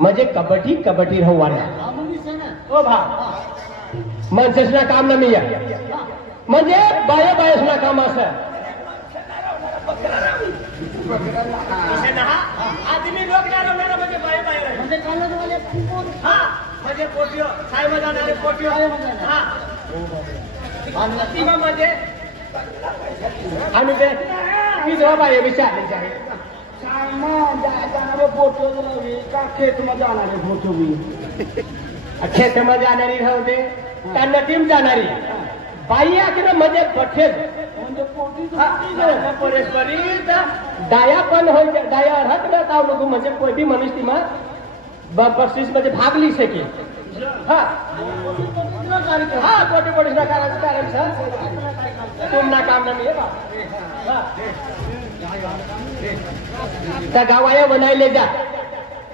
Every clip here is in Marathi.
म्हणजे कबड्डी कबड्डी राहू वाढला ओ भा माणसासना काम न मिया म्हणजे बाया बायासना काम असं आदमी लोक ना रमणारा म्हणजे बाया बाया म्हणजे कालच वाले हा म्हणजे पोटियो साहेब जाणारे पोटियो हा आणि नतीमा म्हणजे आम्ही ते मी जेव्हा बाया विचारले आहे खेत मध्ये जाणारे फोटो खेत मध्ये जाणारी राहते का नदीम जाणारी बाई आकडे म्हणजे बठेल परस्परी दाया पण होईल दाया अर्हत न ताव नको म्हणजे कोई भी मनुष्य मा बक्षीस मध्ये भाग ली सके हा हा कोटी कोटी कारण तुमना काम न मिळे त्या गावाया बनायले जा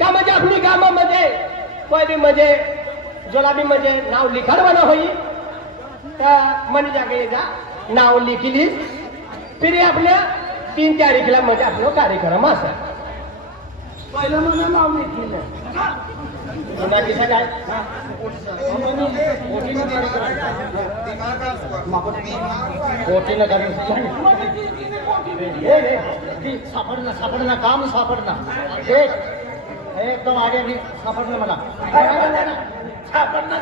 का म्हणजे आपली गावामध्ये कोई भी म्हणजे जोलाबी म्हणजे नाव लिखाड बना होई त्या मनी जागे जा नाव लिखिली फिर आपल्या 3 तारीखला म्हणजे आपलं कार्यक्रम असा पहिलं मला नाव लिखिलं पुन्हा किसा काय कोटीनं सापडना काम सापडना एकदम आगे भी सापडणं मला सापडना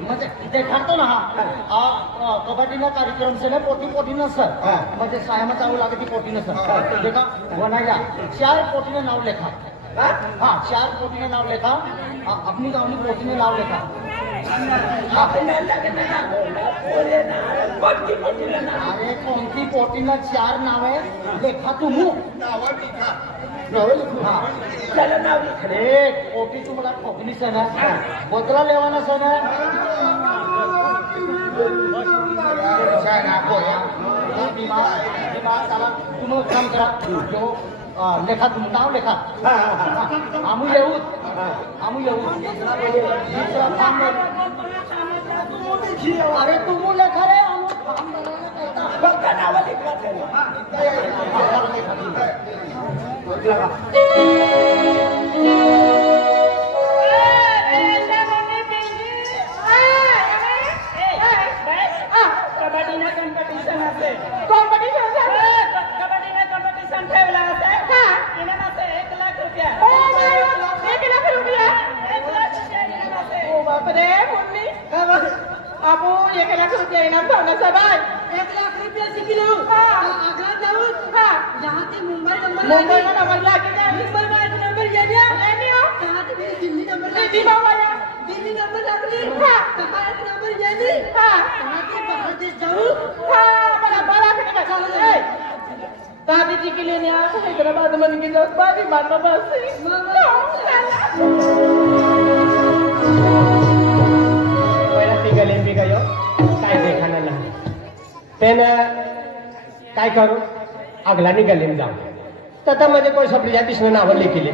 म्हणजे देखाडतो ना हा कबड्डीना कार्यक्रम से पोटी पोटीनं सर म्हणजे सायमा चालू लागते पोटीनं सर देखा बनाया 4 पोटीनं नाव लेखा हाँ 4 पोटीनं नाव लेखा अपनी गावनी पोटीनं नाव लेखा अरे कोणती पोटीनं 4 नावे लेखा तुम्ही पोटी तुम्हाला ठोकली सण बदला लेवाना सण तुम्ही काम करा जो लेखा तुम नाव लेखा आम्ही येऊ अरे तुम्ही लेखा रे आपू 1 लाख रुपया इनाम ठेवलं सबाय 1 लाख रुपया शिकलो आग्रा जाऊन जहाँ से मुंबई नंबर लागे मुंबई में नंबर ये दिया कहाँ से मेरी दिल्ली नंबर दिल्ली नंबर लगली कहाँ एक नंबर ये दी कहाँ से बांग्लादेश जाऊँ बड़ा दादी जी के लिए हैदराबाद मन की बाजी मारना बस गलेंबी गयो काय देखाना नाही त्यानं काय करू अगलानी गलेम जाऊ तथा मध्ये कोण सपली दिसणं नावं लिखिले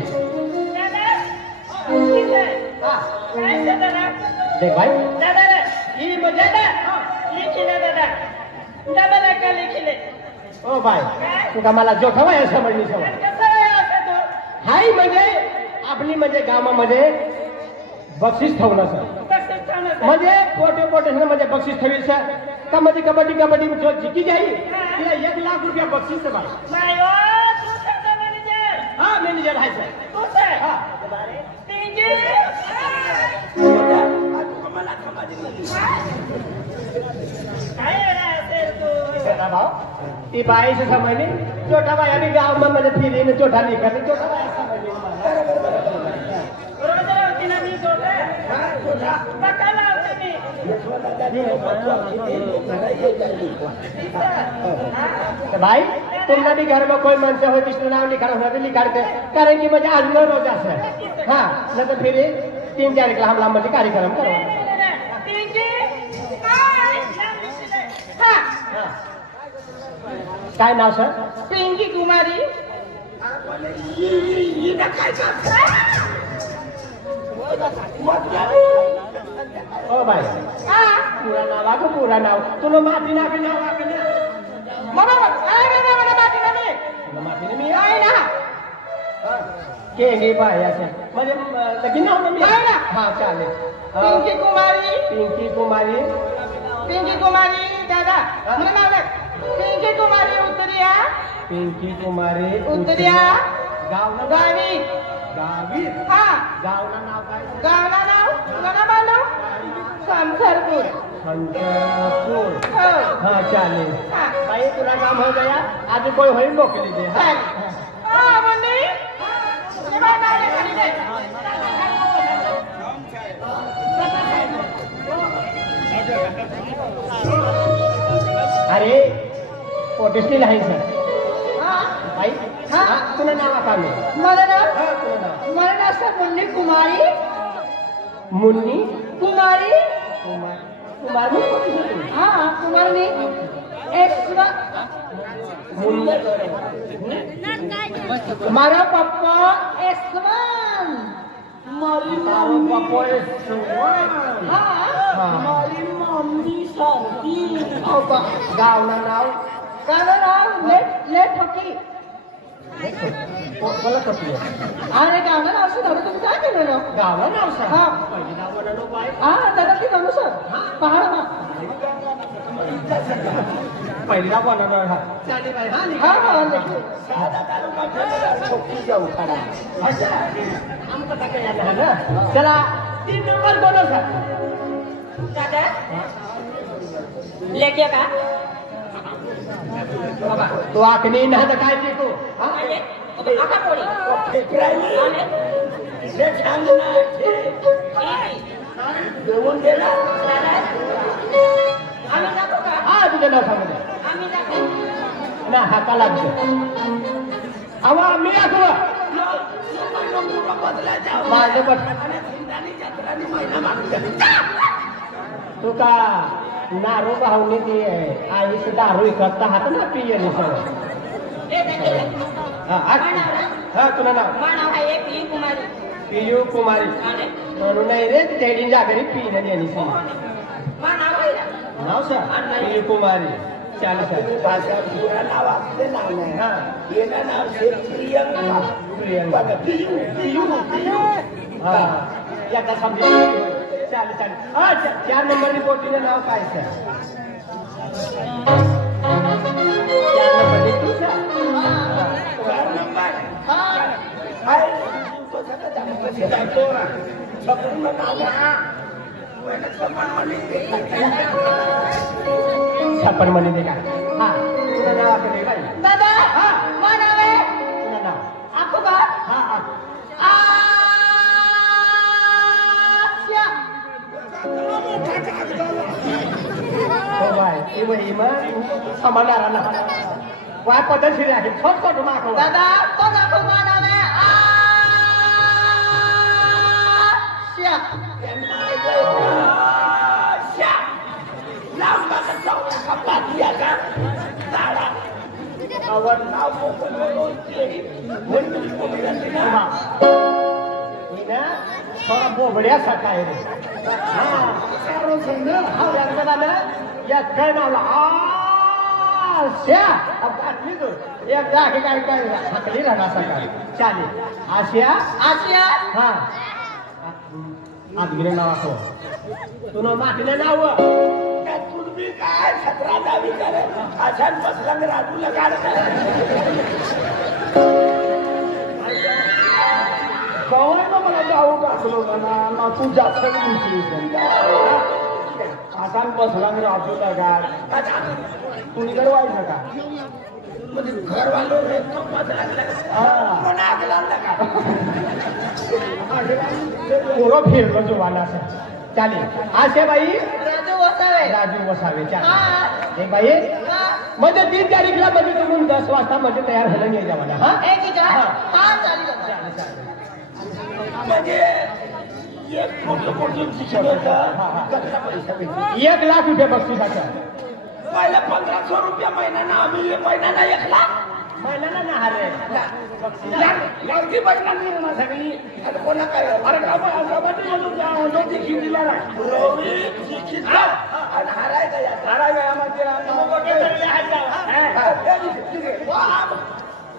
देख भाई ओ भाई तुका मला जोखावा आहे समजली हाय म्हणजे आपली म्हणजे गावामध्ये बक्षीस ठेवलं सर म्हणजे पोटे म्हणजे बक्षीस ठेवी सर का म्हणजे कबड्डी जो जिंकी जाई तिला 1 लाख रुपया बक्षीस भाई हा मॅनेजर आहे सर भाव ती बाई से समझली छोटा भाई अभी गाँव में मतलब फिर चोटा लिखा छोटा भाई भाई तुमने भी घर में कोई मन से हो जिसने नाम लिखा होना भी लिखाते कारण की मुझे आज नो रोजा से हाँ न तो फिर 3 तारीख हम लाभ कार्यक्रम करो काय नाव सर पिंकी कुमारी ओ भाई पूरा नाव तुला माफी ना मला माफी ना मी माफी ना मी आहे ना केंगी पायाचं म्हणजे लगीन नाव ना मी आहे ना? हा चालेल पिंकी कुमारी पिंकी कुमारी पिंकी कुमारी दादा मला नाव आहे पिंकी कुमारी उतरिया पिंकी कुमारी उतरिया गाव ना गावी गावी हा गाव ना नाव काय गावना नाव गाणं मालूम संसारपूर शंकरपूर हो हा चालेल हा भाई तुला काम हो गया आज कोई होई मोकली दे हा हा मुन्नी तुझे बाय नाव लिखाली दे अरे पोटेस्टील आहे सर हा भाई हा? तुला नाव का मी मला नाव तुला नाव मला नाव सर मुन्नी कुमारी मुन्नी कुमारी कुमार कुमार मी पोटेस्टील हा कुमारनी एक मुन्नी મારા પપ્પા એસવાન મારી તારો બાપો એ સુવર્ણ. હા હા. મારી મમ્મી શાંતિ ગાવના નાવ કાનો નામ લેટ હોકી બોલા કપી આને ગાવના નામ છે તમે તમે ક્યાં કેનો ગાવના નાવ સર હા. पहिली नावाला नो बाय હા દાદા की નામ સર પહાડમાં पहिली नावाला नो हा चाली बाय हा હા હા લેખી साधा तालुका छोटी जाऊ खडा अच्छा आमचं काय यायला ना चला 3 नंबर बोलो सर दादा लेके का बाबा तू आखणी ना तर काय शिकू हा आले आका पोळी फेकरायली आले ते छान ना देऊन गेला दादा आम्ही जातो का हा तुझं नाव सांगू दे आम्ही जातो ना हाका लागतो अवा मी आखव माझं पण तू का नारू भावने ती आईच दारू इकत हात ना पिये सर हा तुला नाव मानाव आहे पी कुमारी पियू कुमारी आले म्हणून नाही रे तेडी जागरी पिणे देणी मानाव आहे नाव सर पियू कुमारी चालेल सर भाषा पूरा नाव आपले नाव नाही हा येणं नाव से प्रियंका प्रियंका पियू पियू पियू हा एकदा समजा चालेल चालेल हा 4 नंबर रिपोर्टीने नाव काय सर 4 नंबर तू सर हाय तो सगळं जास्त जातो ना छपून नाव हा छप्पन मध्ये दे का हा तुझं नाव आहे रे बाई દાદા हा માનાવ है तुझं नाव આખો બાર हा हा આસ્યા हो बाय ते बाई मग समाधान ना वाय पद्धतशीर आहे छोट छोट माखो દાદા તો આખો માનાવ है આસ્યા आवर नाव थोडा बोबड्यासारखा आहे रे हा या काय नावला आशा घातली तू एकदा हे काय काय हाकली राहणार सकाळी चालेल आशिया આસ્યા हा आज गेले नाव असो तुला मातीने नाव पूर्वी काय 17-10 करे अशाच बसला मी राजूला काढत कवाय ना मला जाऊ टाकलो ना तू जास्त असा बसला मी राजूला गाड तुम्ही तर व्हायचं का म्हणजे घरवालो रे तो बसला कोणा लागला का पुरं फिरलो जुवाला चालेल आशे बाई રાજુ વસાવે राजू वसावे चालेल હા हे बाई હા म्हणजे 3 तारीखला म्हणजे तुम्ही 10 वाजता म्हणजे तयार झालं नाही जावाला हा એ ટીચર હા. હા ચાલી જશે चालेल चालेल म्हणजे एक मोठं मोठं शिक्षण होतं कसा पैसा भेटतो 1 लाख रुपये बक्षिसाचं पहिला 1500 रुपया महिन्यानं आम्ही महिन्याला 1 लाख महिन्याला ना रे लावती महिना निर्माण सगळी आणि कोणा काय अरे कबड्डी म्हणून नोटी खिंडीला रोहित चिकित्सा आणि हाराय गया मध्ये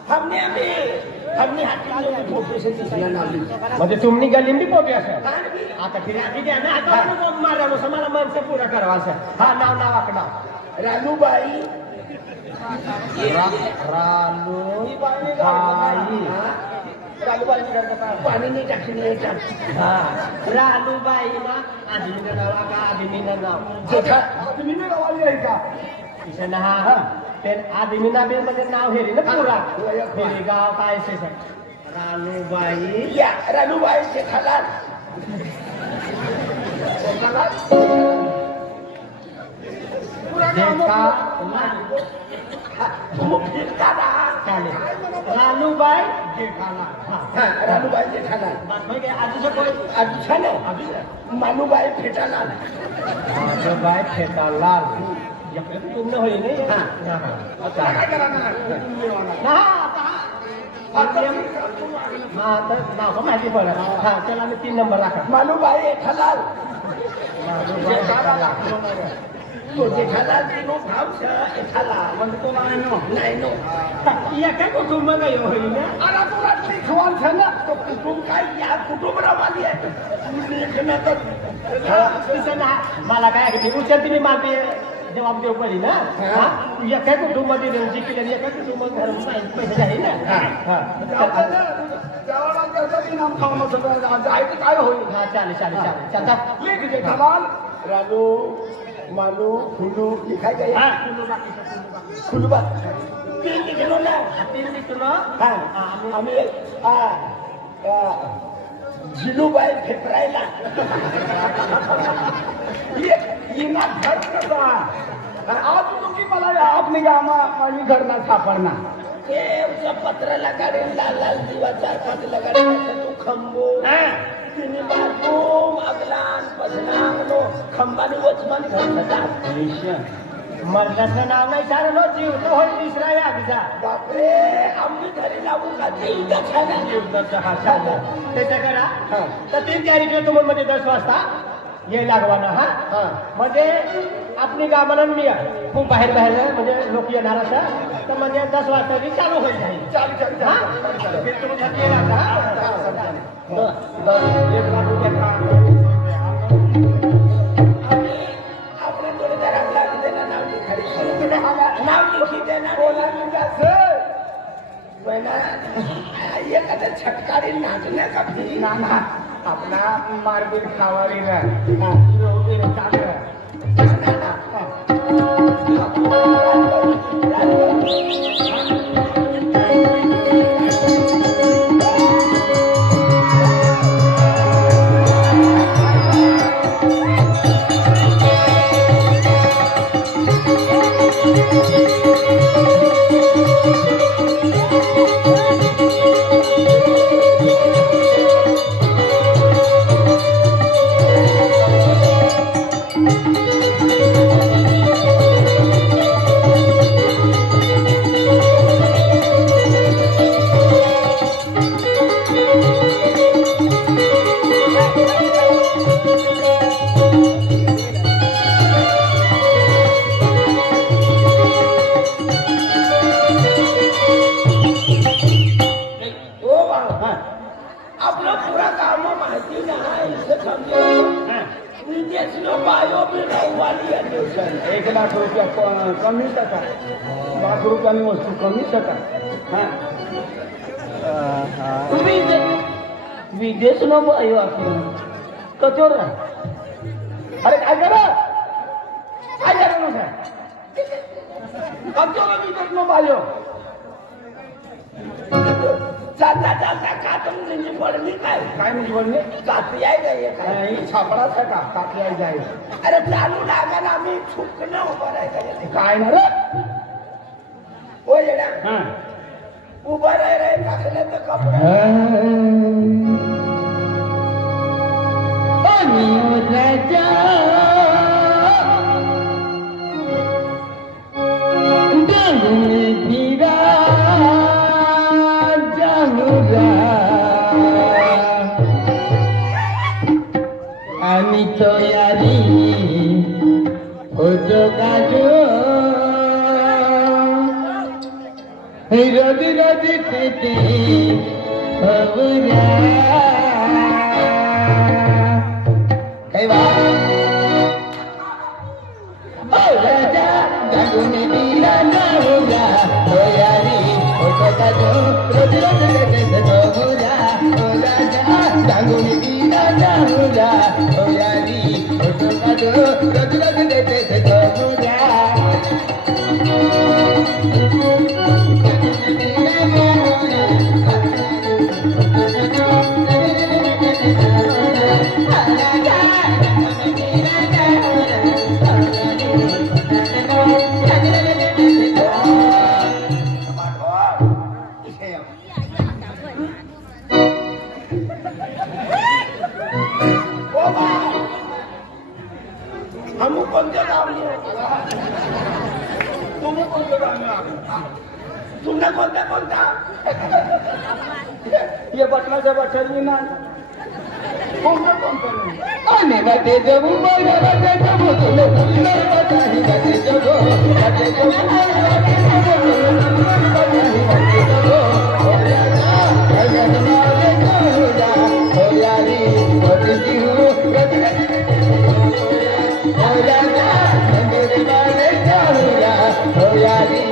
हमने अभी हमने हाती पोपेशन दिसला नावली म्हणजे तुम्ही गलिंबी पोपी असं आता ठीक आहे ना आता मारा मला माणसं पुरा करावा असं हा नाव आकडा रानूबाई पाणी नाही टाकली रानूबाई ना आदमीनं नाव का आदमीनं नाव आदमीनं गावाली आहे का तिचं ना ते आदमीना बी म्हणजे नाव हेरी ना पुरा हेरी गाव काय रानूबाई या रानूबाई जेठालाल रानूबाई जेठालाल रानूबाई जेठालाल आजूचा नाही मानूबाई फेटालाल मानूबाई फेटालाल तुमनं होई नाही हा तर नाव माहिती पडलं हा चला मी 3 नंबर राखा मानूबाई जेठालाल तो जेठालाल तीनो भाव छ जेठालाल म्हणजे तो नाही नो एका कुटुंब काही होईल ना अरे तुला खवाल छ ना तो कुटुंब काय या कुटुंब रावाली आहे तिचं ना मला काय उचल तुम्ही मारते जबाब देऊ पडली ना एका कुटुंबामध्ये रंजी केलेली एका कुटुंबात घर पैसे आहे ना काय होईल हा चालेल जेठालाल रानू मानू फुलू लिखाय गया फुलबा 3 लिखलो ना 3 लिखलो आम्ही झिलूबाई फेफरायला ये ना घर कसा आज तुम्ही मला आपली गामा माझी घर ना सापडणार ते उस पत्र लगाडे लाल लाल दिवा 4-5 लगाडे तो खंबो तिने बाथरूम अगलान पसनांगलो खंबानी वचमान घरचा मर्दाचं नाव नाही चाललो जीव तो होईल तिसरा या अगदा बापरे आम्ही घरी लावू का जीवच आहे ना जीवदाचा हा चालला त्याच्या करा तर 3 तारीख तुम्हाला मध्ये 10 वाजता ये लागवाना हा म्हणजे आपली गावाला मी खूप बाहेर म्हणजे लोक येणार असं तर म्हणजे 10 वाजता चालू होईल जाईल आपल्या जोडीदार आपला नाव लिखी देना बोला एखाद्या छटकारी नाचण्या का ना आपला मारबीर खावारी कमी टका ₹1,00,000 वस्तू कमी टका विदेश नो आयो आपली कचोर अरे काय करा कचोर विदेश नो आयो चालता का तुमची पडली काय म्हणजे बोलणे कापली आहे काय छापडाच का कापली आहे जाय अरे चालू लागा ना आम्ही छुपणं उभं राहायचं काय ना रे हो येडा उभं राहाय टाकलं तर कपडा আমি তৈয়ারি ও যোগাযোগ रोज रोज तेते अवरा कई बार ओ राजा जागुन दीना ना होगा ओ यारी फोटो का जो रोज रोज तेते अवरा ओ राजा जागुन दीना ना होगा ओ यारी फोटो का जो रोज रोज तेते अवरा तुमने कोणता कोणता ये बटनाचा बटन ना कोणता कोणता आने बाटे जब बोला बाटे जब तुमने तुमने बताही बाटे जब बाटे जब बाटे जब हो राजा अगर मारे कहोगा हो यारी बोलती हूँ हो राजा मेरे मारे कहोगा हो यारी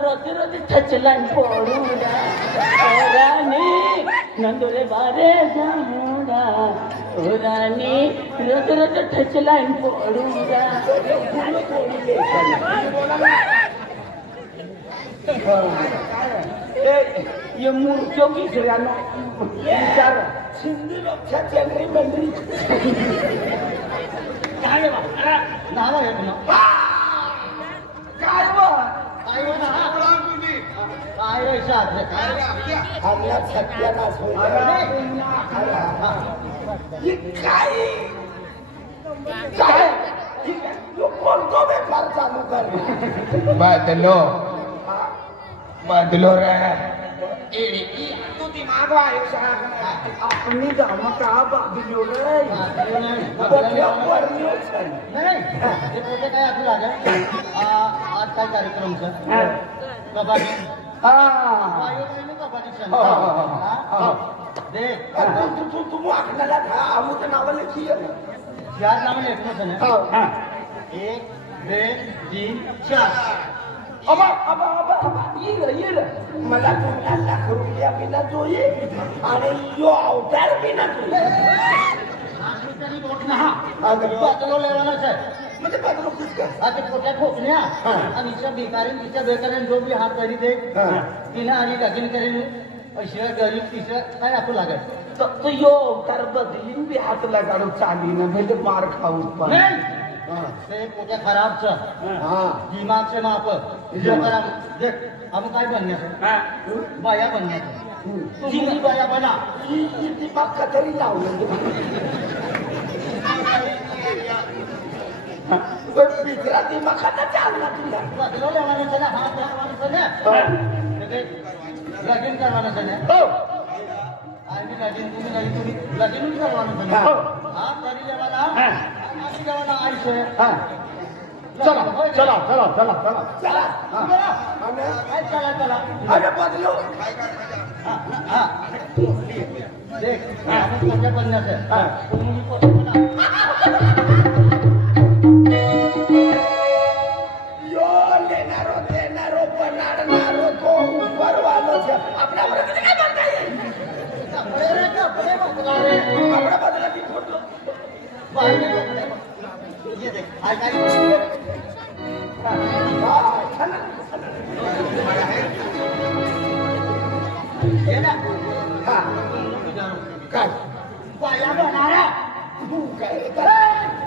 रोज रोज ठचलन पोडूरा रानी नंदोरे बारे जाऊरा ओ रानी रोज रोज ठचलन पोडूरा ये मूर्तियों की सरानो विचार सिंधी लोकच्या चेन्नई मंदिर काय नाव आहे तुला काय बा काय ना काय रे साथ हमला सत्यानाश हो ये काय काय यो कोणतो व्यापार चालू कर बदलो रे तू दिमाग आहे अपनी गाम का बदलो रे नाही हे पोते काय आपलं लागेल आज काय कार्यक्रम सर कबड्डी कबड्डी देख तू आखण्याला था आमचं नावाला की चार नाव लेखन सर एक दो तीन चार अब ये मला तुमला लाख रुपया बिना जोई आणि यो अवतार बिना जोई तरी बोट ना बदलो लेवाना सर म्हणजे बदलो किसका आता पोट्या ठोकण्या आणि हिच्या बेकारीन जो भी हात करी दे तिनं आणि लगीन करेन पैसे गरीब तिसरं काय आपण लागत तर यो अवतार बदलीन बी हात लगाडो चाली ना म्हणजे मार खाऊ पण ते पोट्या खराबचं दिमागचे माप देख हम काय बनण्याचं बाया बनण्याचं तुम्ही बाया बना दिमाग कतरी लावलं बिचरा दिमाखाना चालला तुला बदलो लेवानाचं ना हात लेवानाचं ना लगीन करवानाचं ना आणि लगीन तुम्ही लगीन करवानाचं ना हा तरी लेवाला आधी लेवाला आईचं चला चला चला चला चला चला काय चला चला अरे बदलो हा देख आपण कोणत्या बनण्याचं तुम्ही कोणत्या बना यो लेनारो बनाडनारो तो ऊपर वालो छे आपला बरोबर किती काय बोलता येईल कपडे बदलावे आपला बदला ती फोटो बाहेर कपडे ये देख आई काय ये ना काय बाया बनारा तू काय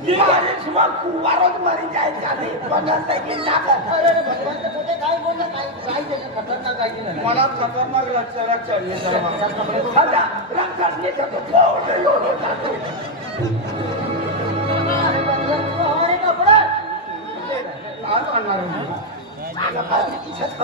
कुवारच मरी जायचा नाही पगार अरे भगवान कुठे काय बोलला काय काय त्याचं खतरनाक काय की नाही मला खतरनाक लक्षात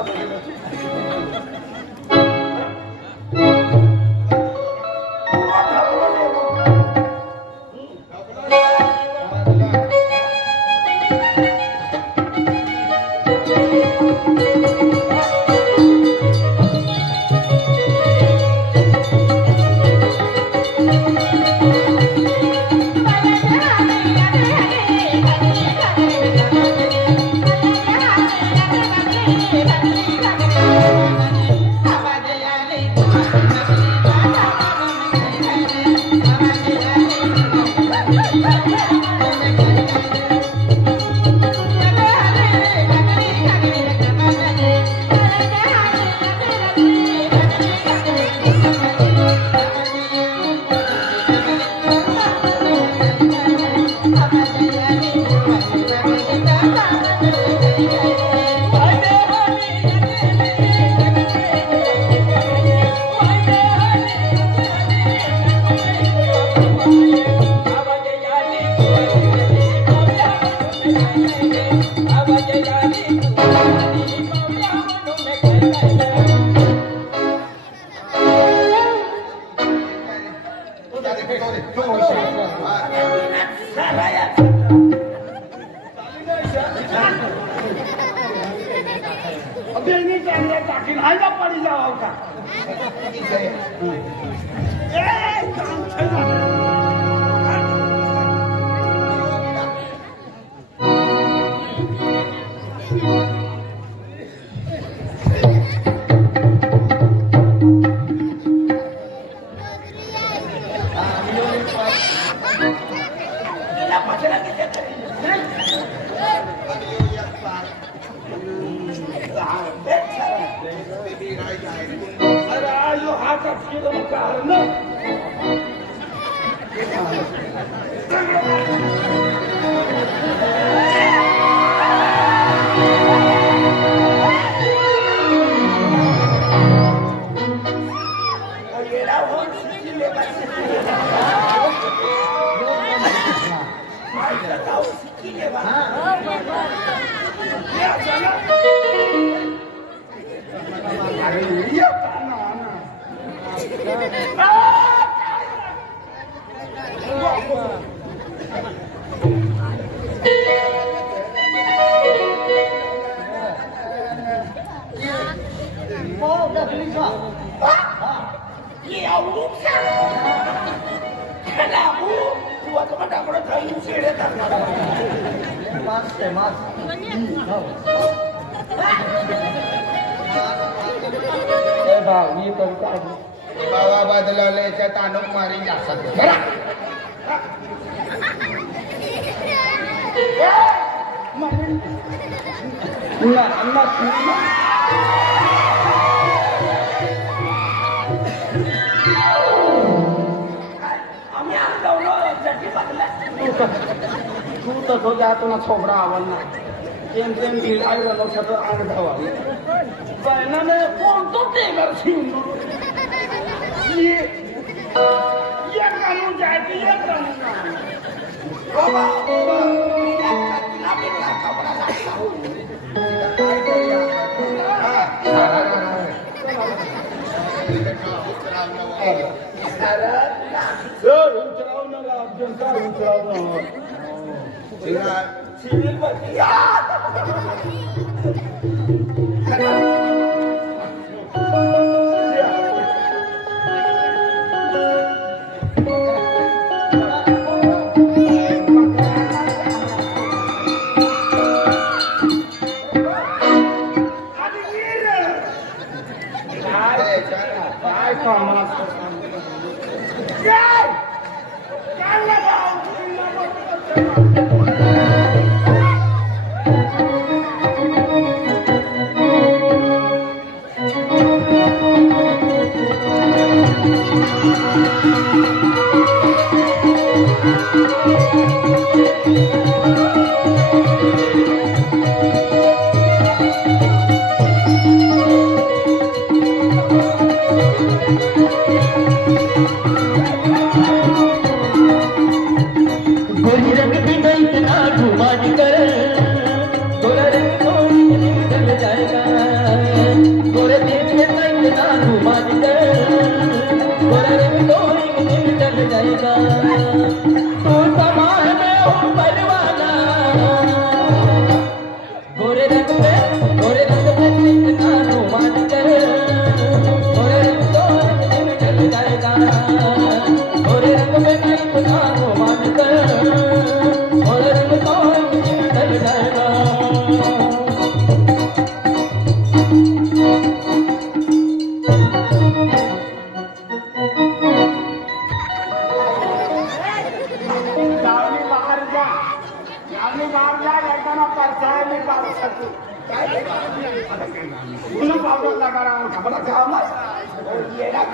पड़ी जाओ का बाबा बदलवले ताणूक मारी जास्त तू तसं जातो ना छोबडा आवडला तेम तेम भिडाई वाला सगळं अंग धावा बहिणाने कोणतो टेलर शिवून ये कानून जायचं ये कानून सिविल मध्ये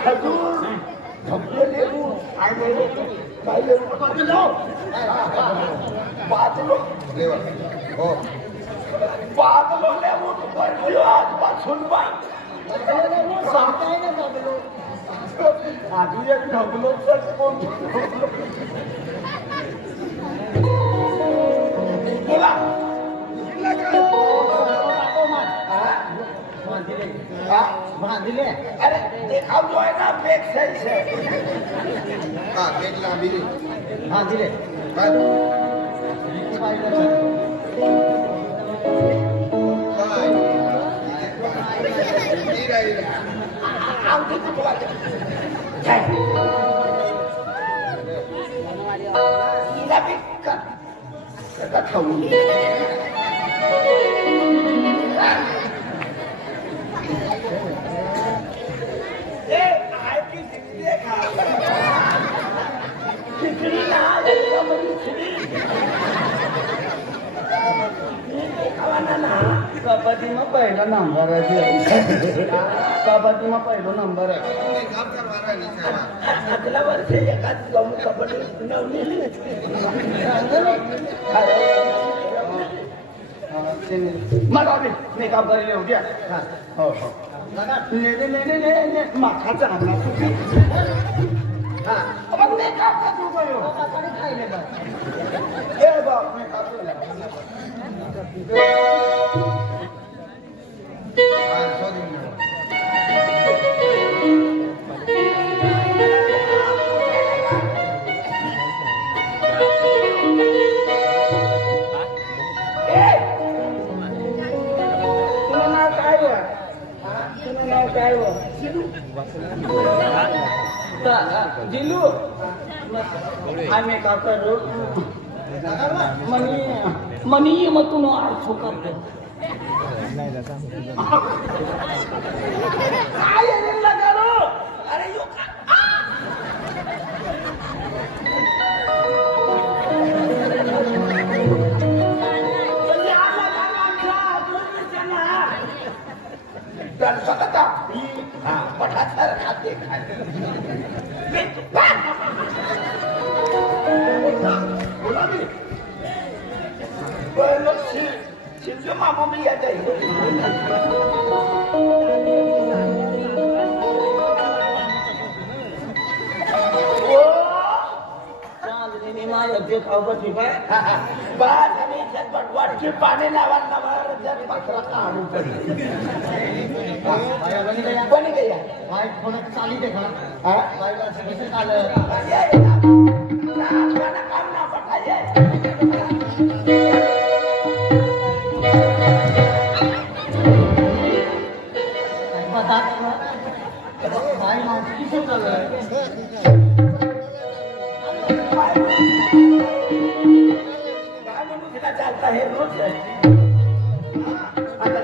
खजूर धपले लेबू काय लेबू बादलो लेबू पासून सांगताय ना बाबलो आधी एक ढबलो बोला बांधिले अरे देखाव जो है ना बेग सही से हाँ बेग लांबी बांधिले आमची चुकवा हिला बी ठेवून कबड्डी में पहला नंबर है कबड्डी में पहला नंबर है अगला वर्ष एकाच कबड्डी नवली मला मी काम करेल उद्या हो हो माखा चांगला मग मी काम करतो गयो खायले बा हे बाप मी काम जिलू आम्ही का करू मनी मग तू अर्थ करतो काय करो अरे यो पठार खाते बोला मी शिवजो मामा मी येत आहे वाटकी पाणी लावा पत्रा काढू पडली बनी गया चाली देखा काम ना पटाए बता भाई मानसी किसे कर रहे हैं चालता है रोज आता